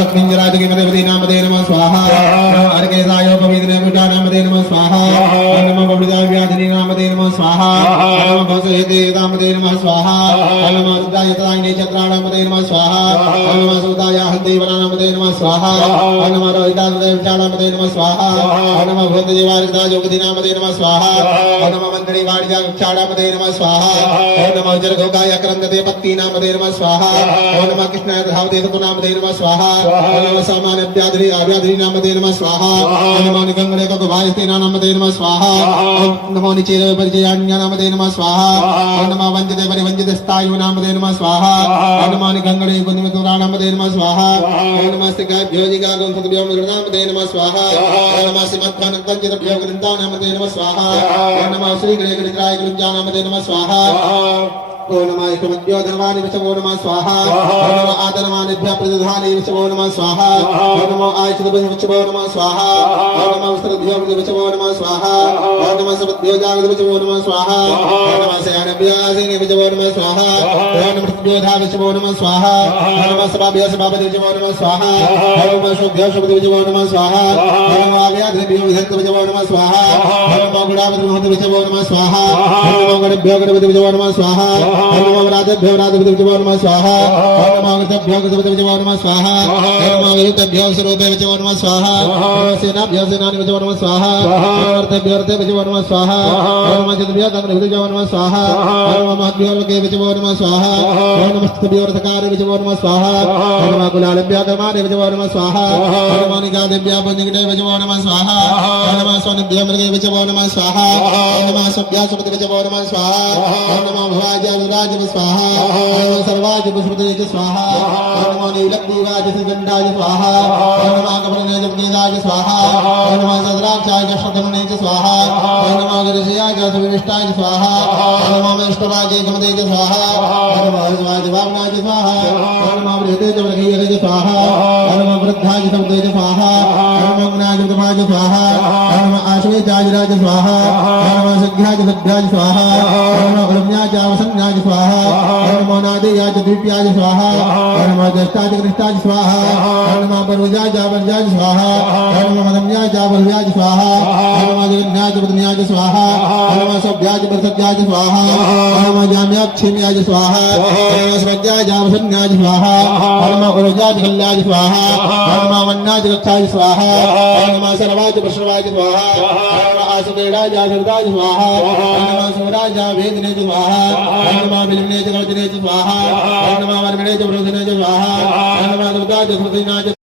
सत्पिंजराजगिमदेवती नामदे नमः स्वाहा अर्केशायोपवीदिने नामदे नमः स्वाहा नमः बवृदाव्याधिनी नामदे नमः स्वाहा नमः भवसहेते नामदे नमः स्वाहा नमः रुद्रायतदायिने चत्राणामदे नमः स्वाहा नमः सुतायाहदेवना नामदे नमः स्वाहा नमः रोहितादेवचाणामदे नमः स्वाहा नमः भूतदेवारिदायोगति नामदे नमः स्वाहा नमः मंत्री वाणिजाक्षाणामदे नमः स्वाहा नमः जलघोकाय क्रंदते पत्ती नामदे नमः स्वाहा नमः कृष्णाय धावते नामदे नमः स्वाहा नमः सामान्य व्याधि नामदे नमः स्वाहा नमः निगंगणे कगवायते नामदे नमः स्वाहा नमो निचेर परिचयान्य नामदे नमः स्वाहा नमः वंजिते परिवंजिते स्थायु नामदे नमः स्वाहा नमः निगंगणे गुणिमतुरा नामदे नमः स्वाहा नमः सिकाभ्यो जिगागुंसुभ्यो नामदे नमः स्वाहा नमः सिमत्वनक्तंजितभ्यो ग्रंथा नामदे नमः स्वाहा नमः श्री गणे गणित्राय गुंजा नामदे नमः स्वाहा नमः इष्टमद्यो धर्मानि विषवो नमः स्वाहा नमः आदरमानिभ्यः प्रतिधानि विषवो नमः स्वाहा नमः आयुष्यभ्यो विषवो नमः स्वाहा नमः वस्त्रभ्यो विषवो नमः स्वाहा नमः सबद्भ्यो जागृत विषवो नमः स्वाहा नमः शयनभ्यो आसीने विषवो नमः स्वाहा नमः मृतभ्यो धा विषवो नमः स्वाहा नमः सभाभ्यो सभापति विषवो नमः स्वाहा नमः शुभ्यो शुभति विषवो नमः स्वाहा नमः आव्याधिभ्यो विधत्त विषवो नमः स्वाहा नमः गुणावति विषवो नमः स्वाहा नमः गणभ्यो गणपति विषवो नमः स्वाहा नमः राधभ्यो राधपति विषवो नमः स्वाहा नमः गतभ्यो गतपति विषवो नमः स्वाहा नमः विहितभ्यो स्वरूपे विषवो नमः स्वाहा नमः सेनाभ्यो सेनानि विषवो नमः स्वाहा नमः अर्थभ्यो अर्थे विषवो नमः स्वाहा नमः चितभ्यो तत्र विषवो नमः स्वाहा नमः महद्भ्यो लोके विषवो नमः स्वाहा नमः स्तभ्यो अर्थकारे विषवो नमः स्वाहा नमः कुलालभ्यो कर्माणि विषवो नमः स्वाहा नमः निगादेभ्यो पंचकटे विषवो नमः स्वाहा नमः स्वनिभ्यो मृगे विषवो नमः स्वाहा नमः सभ्यो सुपति विषवो नमः स्वाहा नमः भवाय राज स्वाहा सर्वाज पुष्पतेज स्वाहा नमो नीलग्रीवाज सुगंधाय स्वाहा नमः कमलनेज मुनीराज स्वाहा नमः सद्राक्षाय शतमनेज स्वाहा नमः गणेशाय सुविष्टाय स्वाहा नमः विष्णुराज गमदेज स्वाहा नमः स्वाज वामनाज स्वाहा नमः वृतेज वृगीयज स्वाहा नमः वृद्धाय सौतेज स्वाहा नमः गुणाज गुमाज स्वाहा नमः आश्वेजाज राज स्वाहा नमः सघ्राज सभ्याज स्वाहा नमः उर्म्याज वसन्याज स्वाहा नमो नादेयाज दीप्याज स्वाहा नमो जष्टाज कृष्टाज स्वाहा नमो पर्वजाज वर्जाज स्वाहा नमो मदम्याज वर्व्याज स्वाहा नमो जगन्याज पद्म्याज स्वाहा नमो सभ्याज वर्सज्याज स्वाहा नमो जाम्याक्षेम्याज स्वाहा नमो स्वज्याज वसन्याज स्वाहा नमो उर्जाज कल्याज स्वाहा नमो वन्नाज कक्षाज स्वाहा नमो सर्वाज प्रश्रवाज स्वाहा नमो आसुकेडाज आसुरदाज स्वाहा नमो सुराज वेदनेज स्वाहा नमः बिलवनेज गर्जनेज स्वाहा नमः वर्मणेज वृद्धनेज स्वाहा नमः दुर्गाज स्मृतिनाज